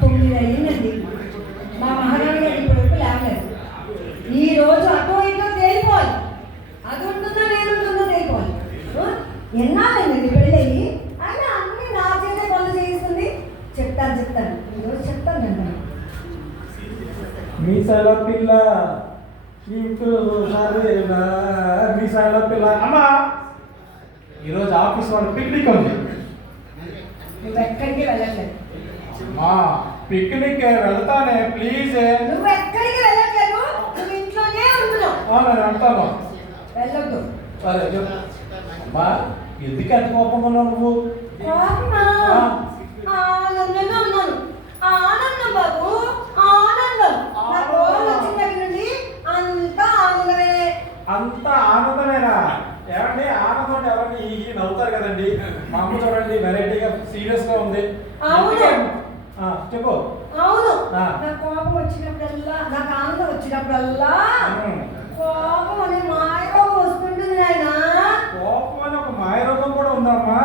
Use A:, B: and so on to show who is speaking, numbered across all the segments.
A: తొమ్మిది అయ్యిందండి మా మహారాణి గారు ఇప్పటివరకు లేవలేదు. ఈ రోజు అటో తేలిపోవాలి. అది ఉంటుందో నేను ఉంటుందో తేలిపోవాలి ఎన్నాళ్ళండి పెళ్ళయ్యి అయినా అన్ని నా చేతే పనులు చేయిస్తుంది. చెప్తాను చెప్తాను. ఈరోజు చెప్తాను నేను.
B: మీ మీసాల పిల్ల ఇంట్లో సరేనా మీసాల పిల్ల. అమ్మా! ఈరోజు ఆఫీస్ వాళ్ళు పిక్నిక్ ఉంది.
A: నువ్వు ఎక్కడికి వెళ్ళట్లేదు.
B: అమ్మా పిక్నిక్ వెళ్తానే ప్లీజ్.
A: నువ్వు ఎక్కడికి వెళ్ళట్లేదు? నువ్వు ఇంట్లోనే ఉంటున్నావు
B: నేను వెళ్తాను.
A: వెళ్ళొద్దు.
B: సరే చెప్పు. అమ్మా ఎందుకు ఎంత కోపంగా నువ్వు?
A: కోపమా? ఆనందంగా ఉన్నాను ఆనందం బాబు ఆనందం నా కోపం వచ్చిన దగ్గర నుండి అంతా ఆనందమే
B: అంత ఆనందమేనా ఏమండి ఆనందం అంటే ఎవరిని ఈ నవ్వుతారు కదండి. మా అమ్మ చూడండి వెరైటీగా సీరియస్గా ఉంది.
A: అవును.
B: చెప్పు.
A: అవును. నా కోపం వచ్చినప్పుడల్లా నాకు ఆనందం వచ్చినప్పుడల్లా. కోపం అనే మాయగా వస్తుంటుంది నాయన.
B: కోపం అని ఒక మాయ రోగం కూడా ఉందమ్మా.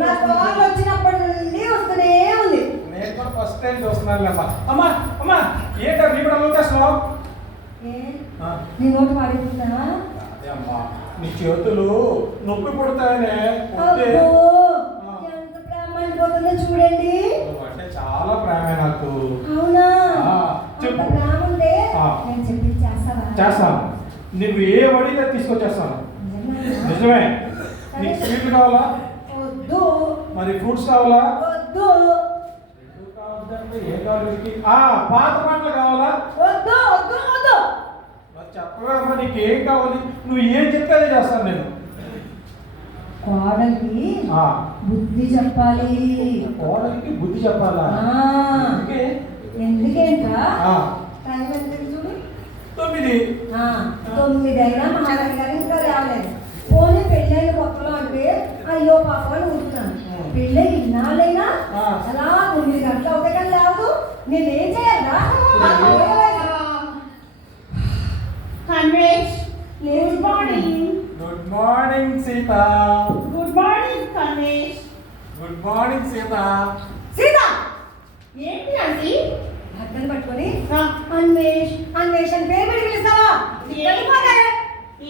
A: నా కోపం. వచ్చినప్పటి నుండి వస్తూనే ఉంది.
B: నేను కూడా ఫస్ట్ టైం చూస్తున్నాను అమ్మా అమ్మా అమ్మా ఏంటో నీ కూడా
A: ఏ? నీ నోటి
B: అమ్మా నీ చేతులు నొప్పి పుడతాయనే.
A: ఎంత మండిపోతుందో చూడండి.
B: అంటే చాలా ప్రేమే నాకు.
A: అవునా?
B: చెప్పు.
A: నేను చేస్తావా?
B: చేస్తాను. నువ్వు ఏ అడిగితే తీసుకొచ్చేస్తాను? నిజమే? నీకు స్వీట్లు కావాలా?
A: వద్దు.
B: మరి ఫ్రూట్స్ కావాలా?
A: వద్దు.
B: ఏం కావాలి? పాత పాటలు కావాలా?
A: వద్దు వద్దు. వద్దు
B: మరి చెప్పగా అమ్మా నీకు ఏం కావాలి? నువ్వు ఏం చెప్తే అదే చేస్తాను నేను?
A: కోడలికి
B: ఆ,
A: బుద్ధి చెప్పాలి.
B: కోడలికి బుద్ధి చెప్పాలా?
A: ఆ.
B: అందుకే
A: ఎందుకేంట?
B: ఆ,
A: టైం ఎంత చూడు?
B: తొమ్మిది.
A: ఆ, తొమ్మిదైనా మహారాణి గారు ఇంకా రాలేదు. పోనీ పెళ్ళైన కొత్తలో అంటే అయ్యో పాప అని
B: ఉం.
A: పెళ్ళై ఇన్నాళ్ళైనా
B: ఆ.
A: అలా తొమ్మిది గంటలు లేవదు. నేనేం చేయాలా? నాకు ఏమైనా- లేదు.
C: Good morning
B: good morning Sita.
C: Good morning Kanvesh
B: good morning Sita.
A: Sita!
C: ఏంటి ఆంటీ?
A: భర్తను పట్టుకొని అన్వేష్ అన్వేష్ అని పేరు పెట్టి పిలుస్తావా? వెళ్ళిపోతే.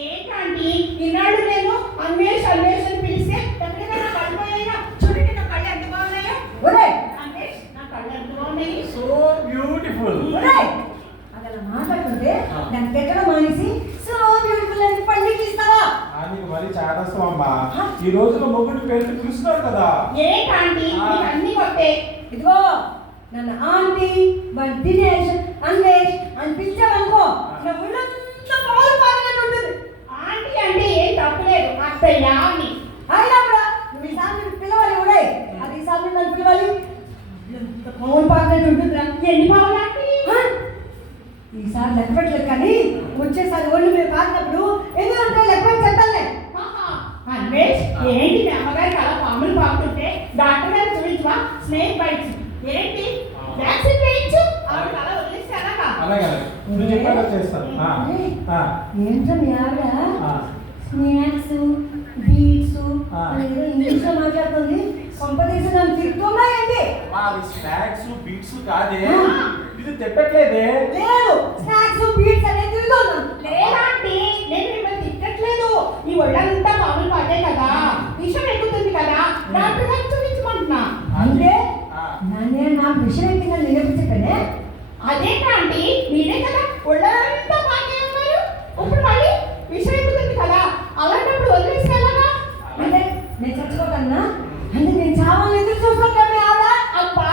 C: ఏంటి ఆంటీ? ఈనాడు నేను అన్వేష్ అన్వేష్ అని పిలిస్తే ఎక్కడికైనా కళ్ళిపోయాయినా చూడండి నా కళ్ళు ఎంత బాగున్నాయో.
A: ఒరేయ్,
C: అన్వేష్ నా కళ్ళు ఎంత బాగున్నాయి?
B: సో బ్యూటిఫుల్
A: అది అలా మాట్లాడుతుంటే
B: ఆ.
A: దాన్ని పెట్టడం మానేసి సో బ్యూటిఫుల్ అని పండికి ఇస్తావా
B: మరి చాటస్తాం అమ్మా ఈ రోజులో మొగ్గుని పేరు పిలుస్తున్నారు కదా.
C: ఏంటి ఆంటీ. మీకు అన్ని కొట్టే
A: ఇదిగో నన్ను ఆంటీ మరి దినేష్ అన్వేష్ అని పిలిచావనుకో నా ఒళ్ళంతా పాలు పారినట్టు ఉంటుంది.
C: ఆంటీ అంటే ఏం తప్పలేదు అత్తయ్య అని
A: అయినా కూడా నువ్వు ఈసారి నన్ను పిలవాలి ఒరేయ్ అది ఈసారి నన్ను పిలవాలి? ఎంత పాలు పారినట్టు ఉంటుందిరా.
C: ఎన్ని బావులు ఆంటీ?
A: ఈసారి లెక్క పెట్టలేదు కానీ వచ్చేసారి ఒళ్ళు మీద పారినప్పుడు ఎందుకంటే లెక్క పెట్టి
C: అన్వేష్ ఏంటి మీ అమ్మగారికి అలా పాములు పాకుతుంటే డాక్టర్ గారు చూపించవా? Snake bites. ఏంటి? వ్యాక్సిన్ వేయించు. ఆవిడ అలా వదిలేస్తే అలాగా.
B: నువ్వు చెప్పాక చేస్తాను. ఆ, ఆ,
A: ఏంటో మీ ఆవిడ?
B: ఆ.
A: స్నాక్స్ బీట్స్ ఇంగ్లీష్లో మాట్లాడుతుంది. కొంపదీసి నన్ను
B: అమ్మా, అది స్నాక్స్ బీట్స్ కాదే. ఇది తెప్పట్లేదే
A: లేదు స్నాక్స్ బీట్స్ అనేది తిరుగుతున్నాను
C: లేదా ఆంటీ నేను మిమ్మల్ని తిట్టట్లేదు. ఈ ఒళ్ళంతా పాములు పడ్డాయి కదా విషం ఎక్కుతుంది కదా డాక్టర్ గారు చూపించమంటున్నా
A: అంటే
B: ఆ.
A: నన్నే నాకు విషయం ఎక్కిందని నేను చెప్పానే
C: అదేంటి ఆంటీ మీరే కదా ఒళ్ళంతా పాకే ఉన్నారు ఇప్పుడు మళ్ళీ విషం ఎక్కుతుంది కదా అలాంటప్పుడు వదిలేస్తే ఎలాగా
A: అంటే నేను చచ్చిపోతానా అంటే నేను చావాలని ఎదురు చూస్తుంటాను ఆవిడ
C: అబ్బా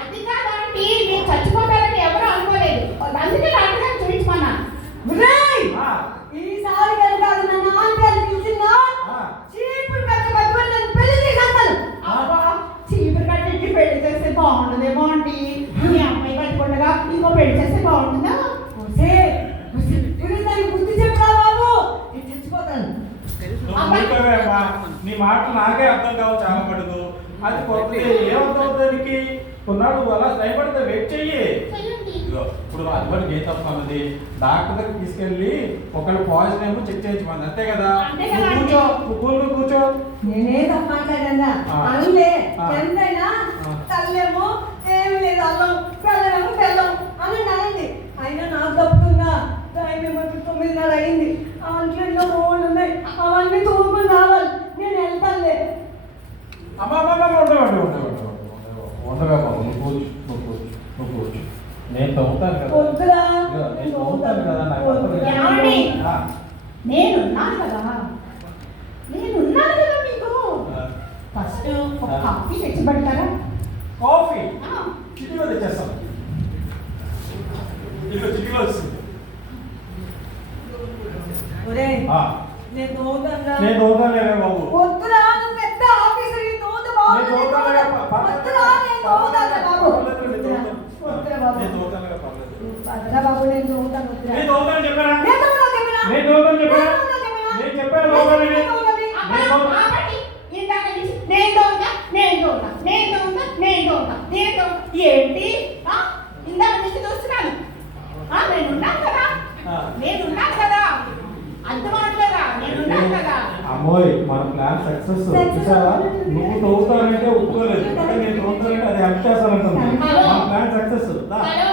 C: అది కాదండి మీరు చచ్చిపోతారని ఎవరు అనుకోలేదు అందుకే డాక్టర్ గారు చూపించమన్నా
A: ఒరేయ్!
B: ఆ,
A: ఈసారి కనుక అది నన్ను ఆంటీ అని పిలిచిందా
B: ఆ.
A: చీపురు కట్ట పట్టుకొని నన్ను పెళ్ళి చేసేస్తాను
C: అబ్బా చీపురు కట్టి పెళ్ళి చేస్తే బాగుండదేమో ఆంటీ మీ అమ్మాయి కట్టుకుండగా ఇంకో పెళ్ళి చేస్తే బాగుంటుందా
A: ఒసే, దానికి బుద్ధి చెప్పరా బాబు? నేను చచ్చిపోతాను.
B: నువ్వు ఊరుకోవే అమ్మా. నీ మాటలు నాకే అర్థం కావు చాలా మటుకు. అది కొత్తది ఏమర్థం అవుతుంది దానికి? కొన్నాళ్ళు అలా భయపడితే వెయిట్ చెయ్యి. ఇప్పుడు అది కూడా గీత తప్పన్నది డాక్టర్ దగ్గర తీసుకెళ్ళి ఒకళ్ళు పాయిజన్ ఏమో చెక్ చేయించమంది అంతే కదా. కూర్చో కూర్చో.
A: నేనే తప్ప
B: ఆ.
A: అనులే
B: ఆ.
A: ఎంతైనా
B: ఆ.
A: తల్లేమో ఏమి లేదు అల్లం బెల్లమేమో బెల్లం అని అనండి అయినా నాకు తప్పుతుందా టైం ఏమో తొమ్మిదిన్నర అయింది. ఆ అంట్లో రోడ్లు ఉన్నాయి. అవన్నీ తోడుకుని రావాలి. నేను వెళ్తానులే.
B: అమ్మ అమ్మ ఉండగా నువ్వు నువ్వు నువ్వు నేను తవ్వుతాను కదా.
A: వద్దురా.
B: నేను తవ్వుతాను కదా నాకు? ఆ,
C: నేనున్నాను కదా. నేనున్నాను కదా మీకు.
B: ఆ.
C: ఫస్ట్ ఒక కాఫీ తెచ్చి పెడతారా
B: కాఫీ?
C: ఆ,
B: చిటిలో తెచ్చేస్తాను వస్తుంది
A: నేను
B: నేను తవ్వుతానులే బాబు
A: వద్దురా నువ్వు పెద్ద ఆఫీసర్ ఈ తోత బాబు
B: నేను పర్లేదు.
A: వద్దురా నేను తోగుతాను బాబు
B: నేను.
A: వద్దురా బాబు
B: నేను పర్లేదు.
A: వద్దురా బాబు నేను తోగుతాను వద్దురా
B: నేను తవ్వుతాను చెప్పానా
A: నేను తోగుతాను చెప్పినా?
B: నేను
A: నేను చెప్పినా?
B: నేను.
A: నేను
C: ఆపండి. ఇందాక నుంచి నేను నేను నేను నేను నేను దొంగ ఏంటి ఆ? ఇందాక నుంచి చూస్తున్నాను ఆ, కదా నేనున్నాను కదా
B: అమ్మోయ్ మన ప్లాన్ సక్సెస్. చూసావా? నువ్వు తవ్వుతానంటే ఒప్పుకోలేదు. అంటే నేను తవ్వుతానంటే అది హెల్ప్ చేస్తానంటుంది. మన ప్లాన్ సక్సెస్
C: హలో.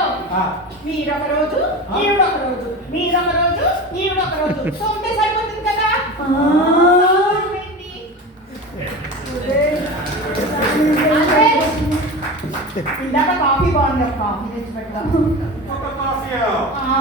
C: మీరొక రోజు ఈవిడొక రోజు మీరొక రోజు ఈవిడొక రోజు సొంతే సరిపోతుంది కదా?
A: ఆ.
C: ఏంటి?
A: ఒరేయ్,
C: అంటే ఇందాక కాఫీ బాగుంది కాఫీ తెచ్చి పెట్టా
B: ఒక కాఫీ
C: ఆ,